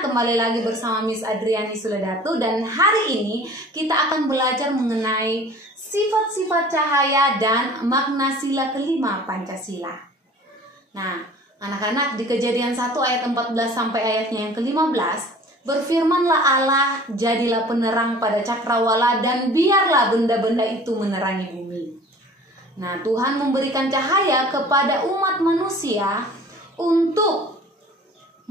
Kembali lagi bersama Miss Adriani Suledatu, dan hari ini kita akan belajar mengenai sifat-sifat cahaya dan makna sila kelima Pancasila. Nah, anak-anak, di Kejadian 1 ayat 14 sampai ayatnya yang ke-15, berfirmanlah Allah, jadilah penerang pada cakrawala dan biarlah benda-benda itu menerangi bumi. Nah, Tuhan memberikan cahaya kepada umat manusia untuk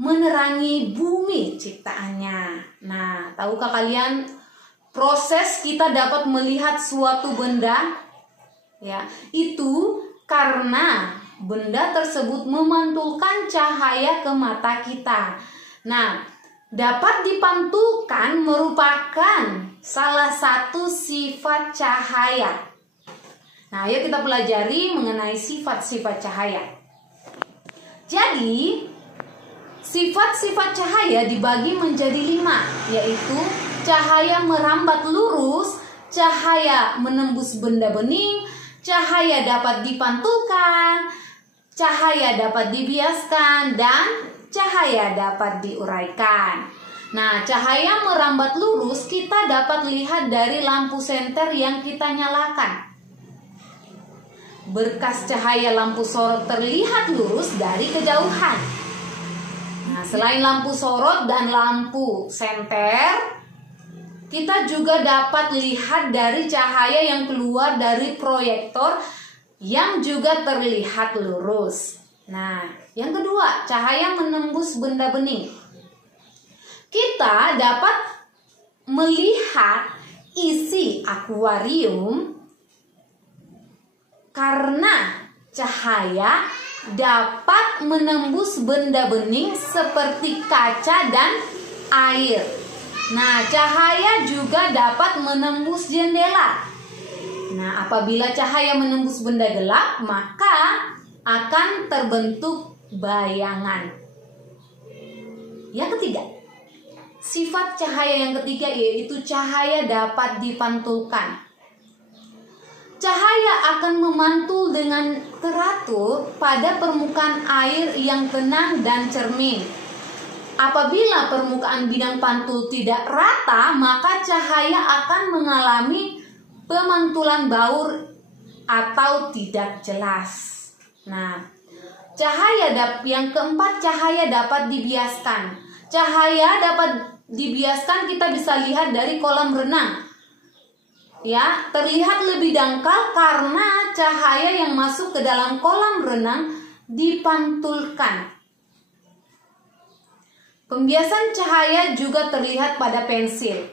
menerangi bumi ciptaannya. Nah, tahukah kalian proses kita dapat melihat suatu benda? Ya, itu karena benda tersebut memantulkan cahaya ke mata kita. Nah, dapat dipantulkan merupakan salah satu sifat cahaya. Nah, ayo kita pelajari mengenai sifat-sifat cahaya. Jadi, sifat-sifat cahaya dibagi menjadi 5, yaitu cahaya merambat lurus, cahaya menembus benda bening, cahaya dapat dipantulkan, cahaya dapat dibiaskan, dan cahaya dapat diuraikan. Nah, cahaya merambat lurus kita dapat lihat dari lampu senter yang kita nyalakan. Berkas cahaya lampu sorot terlihat lurus dari kejauhan. Nah, selain lampu sorot dan lampu senter, kita juga dapat lihat dari cahaya yang keluar dari proyektor yang juga terlihat lurus. Nah, yang kedua, cahaya menembus benda bening. Kita dapat melihat isi akuarium karena cahaya dapat menembus benda bening seperti kaca dan air. Nah, cahaya juga dapat menembus jendela. Nah, apabila cahaya menembus benda gelap, maka akan terbentuk bayangan. Yang ketiga, sifat cahaya yang ketiga yaitu cahaya dapat dipantulkan. Cahaya akan memantul dengan teratur pada permukaan air yang tenang dan cermin. Apabila permukaan bidang pantul tidak rata, maka cahaya akan mengalami pemantulan baur atau tidak jelas. Nah, yang keempat, cahaya dapat dibiaskan. Cahaya dapat dibiaskan kita bisa lihat dari kolam renang. Ya, terlihat lebih dangkal karena cahaya yang masuk ke dalam kolam renang dipantulkan. Pembiasan cahaya juga terlihat pada pensil,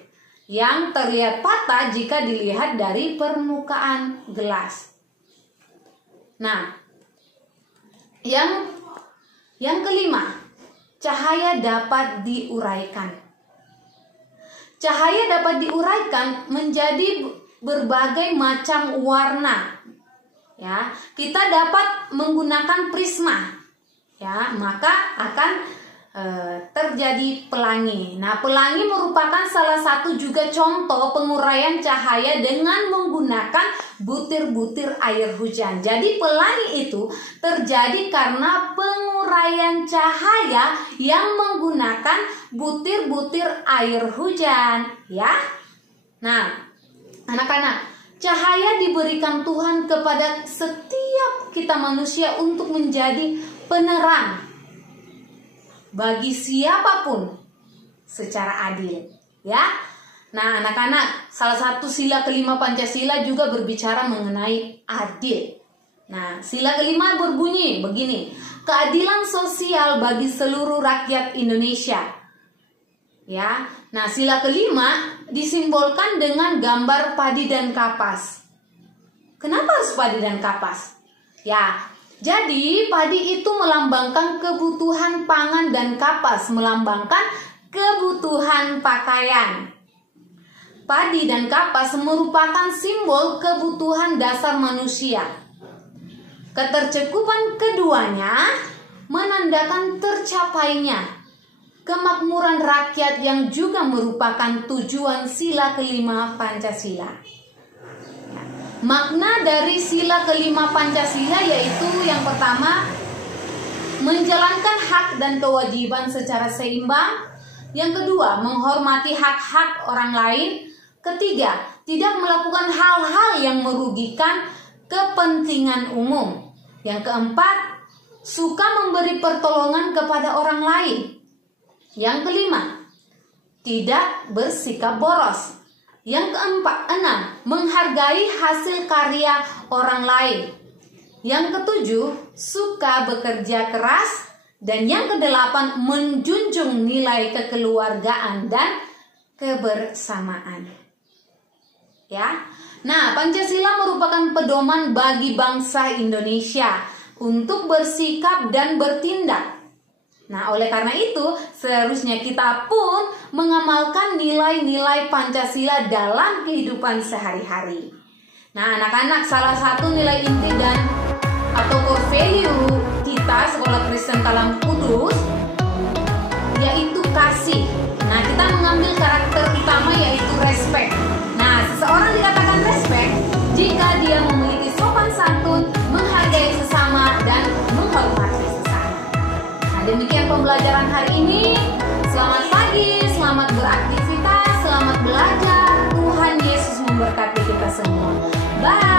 yang terlihat patah jika dilihat dari permukaan gelas. Nah, yang kelima, cahaya dapat diuraikan. Cahaya dapat diuraikan menjadi berbagai macam warna. Ya, kita dapat menggunakan prisma. Ya, maka akan terjadi pelangi. Nah, pelangi merupakan salah satu juga contoh penguraian cahaya dengan menggunakan butir-butir air hujan. Jadi pelangi itu terjadi karena penguraian cahaya yang menggunakan butir-butir air hujan, ya. Nah, anak-anak, cahaya diberikan Tuhan kepada setiap kita manusia untuk menjadi penerang bagi siapapun secara adil, ya. Nah, anak-anak, salah satu sila kelima Pancasila juga berbicara mengenai adil. Nah, sila kelima berbunyi begini: keadilan sosial bagi seluruh rakyat Indonesia. Ya. Nah, sila kelima disimbolkan dengan gambar padi dan kapas. Kenapa harus padi dan kapas? Ya, jadi padi itu melambangkan kebutuhan pangan dan kapas melambangkan kebutuhan pakaian. Padi dan kapas merupakan simbol kebutuhan dasar manusia. Ketercukupan keduanya menandakan tercapainya kemakmuran rakyat yang juga merupakan tujuan sila kelima Pancasila. Makna dari sila kelima Pancasila yaitu yang pertama, menjalankan hak dan kewajiban secara seimbang. Yang kedua, menghormati hak-hak orang lain. Ketiga, tidak melakukan hal-hal yang merugikan kepentingan umum. Yang keempat, suka memberi pertolongan kepada orang lain. Yang kelima, tidak bersikap boros. Yang keenam, menghargai hasil karya orang lain. Yang ketujuh, suka bekerja keras. Dan yang kedelapan, menjunjung nilai kekeluargaan dan kebersamaan. Ya. Nah, Pancasila merupakan pedoman bagi bangsa Indonesia untuk bersikap dan bertindak. Nah, oleh karena itu, seharusnya kita pun mengamalkan nilai-nilai Pancasila dalam kehidupan sehari-hari. Nah, anak-anak, salah satu nilai inti dan atau core value kita Sekolah Kristen Talang Kudus yaitu kasih. Nah, kita mengambil karakter utama yaitu respect. Nah, seseorang dikatakan respect jika dia memiliki sopan santun, menghargai sesama, dan menghormati sesama. Nah, demikian pembelajaran hari ini. Selamat pagi, selamat beraktivitas, selamat belajar. Tuhan Yesus memberkati kita semua. Bye.